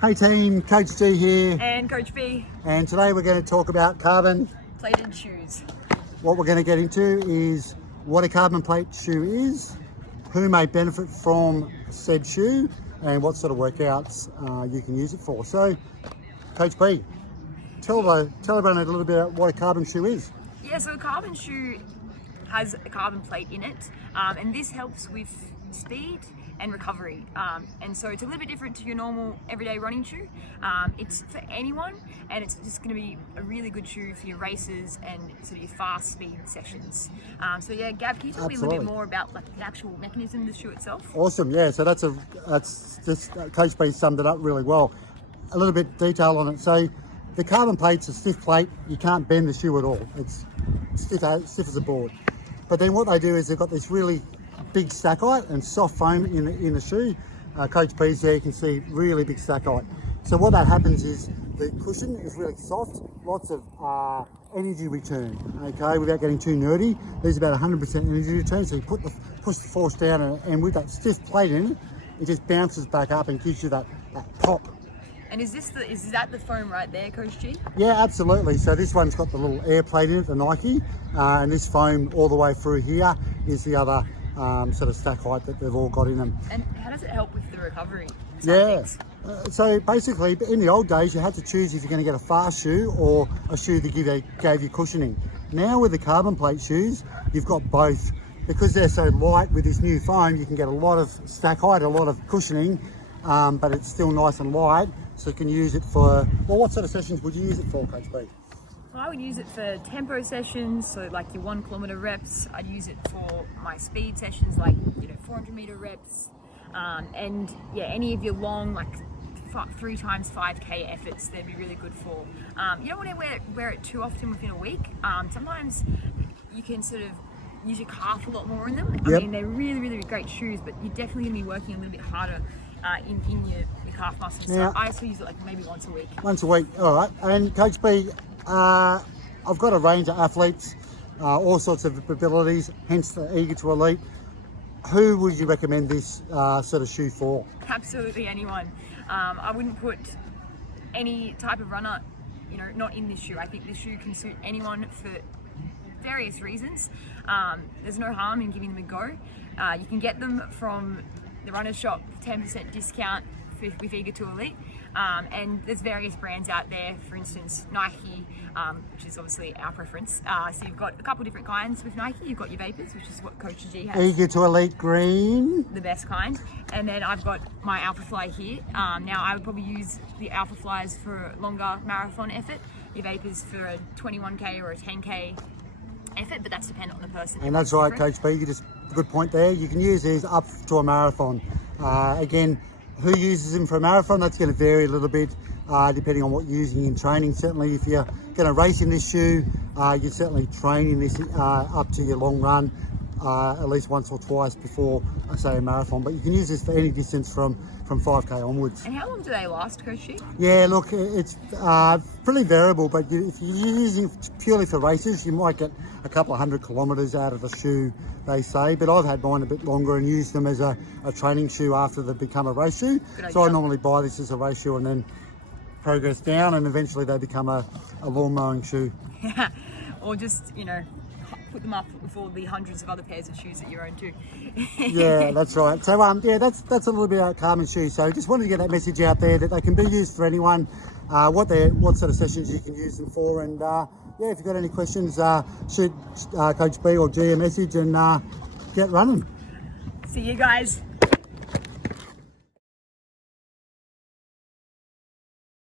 Hey team, Coach G here, And Coach B, and today we're going to talk about carbon. plated shoes. What we're going to get into is what a carbon plate shoe is, who may benefit from said shoe, and what sort of workouts you can use it for. So, Coach B, tell everyone a little bit about what a carbon shoe is. Yeah, so a carbon shoe has a carbon plate in it, and this helps with speed and recovery. And so it's a little bit different to your normal everyday running shoe. It's for anyone, and it's just going to be a really good shoe for your races and sort of your fast speed sessions. So yeah, Gab, can you tell me a little bit more about like the actual mechanism of the shoe itself? Awesome, yeah. So that's just Coach B summed it up really well. A little bit detail on it. So the carbon plate's a stiff plate. You can't bend the shoe at all. It's stiff as a board. But then what they do is they've got this really big stackite and soft foam in the shoe. Coach B's there, you can see really big stackite. So what that happens is the cushion is really soft, lots of energy return, okay, without getting too nerdy. There's about 100% energy return, so you push the force down and with that stiff plate in it, it just bounces back up and gives you that pop. And is that the foam right there, Coach G? Yeah, absolutely. So this one's got the little air plate in it, the Nike, and this foam all the way through here is the other sort of stack height that they've all got in them. And how does it help with the recovery? Yeah. So basically, in the old days, you had to choose if you're going to get a fast shoe or a shoe that gave you cushioning. Now with the carbon plate shoes, you've got both. Because they're so light with this new foam, you can get a lot of stack height, a lot of cushioning, but it's still nice and light. So you can use it for, well, what sort of sessions would you use it for, Coach B? I would use it for tempo sessions, so like your 1 kilometer reps. I'd use it for my speed sessions, like 400 meter reps, and yeah, any of your long like 3 times 5K efforts. They'd be really good for. You don't want to wear it too often within a week. Sometimes you can sort of use your calf a lot more in them. Yep. I mean, they're really great shoes, but you're definitely going to be working a little bit harder in your calf muscles. Yeah. So I still use it like maybe once a week. Once a week, all right. And Coach B, I've got a range of athletes, all sorts of abilities, hence the Eager to Elite. Who would you recommend this sort of shoe for? Absolutely anyone. I wouldn't put any type of runner, not in this shoe. I think this shoe can suit anyone for various reasons. There's no harm in giving them a go. You can get them from the Runner's Shop, 10% discount with Eager to Elite. And there's various brands out there, for instance, Nike, which is obviously our preference. So you've got a couple of different kinds with Nike. You've got your Vapors, which is what Coach G has. Eager to Elite green. The best kind. And then I've got my Alpha Fly here. Now I would probably use the Alpha Flies for longer marathon effort. Your Vapors for a 21K or a 10K effort, but that's dependent on the person. And that's right, Coach B, good point there. You can use these up to a marathon. Again, who uses them for a marathon? That's going to vary a little bit depending on what you're using in training. Certainly if you're going to race in this shoe, you're certainly training this up to your long run at least once or twice before, say, a marathon. But you can use this for any distance from 5K onwards. And how long do they last, Coach G? Yeah, look, it's pretty variable, but if you're using it purely for races, you might get a couple of 100 kilometres out of the shoe, they say. But I've had mine a bit longer and used them as a training shoe after they've become a race shoe. So I normally buy this as a race shoe and then progress down, and eventually they become a lawn mowing shoe. Yeah, or just, put them up with all the hundreds of other pairs of shoes that you own too. Yeah, that's right. So yeah, that's a little bit about carbon shoes. So just wanted to get that message out there that they can be used for anyone, what sort of sessions you can use them for, and yeah, if you've got any questions, shoot Coach B or G a message and get running. See you guys.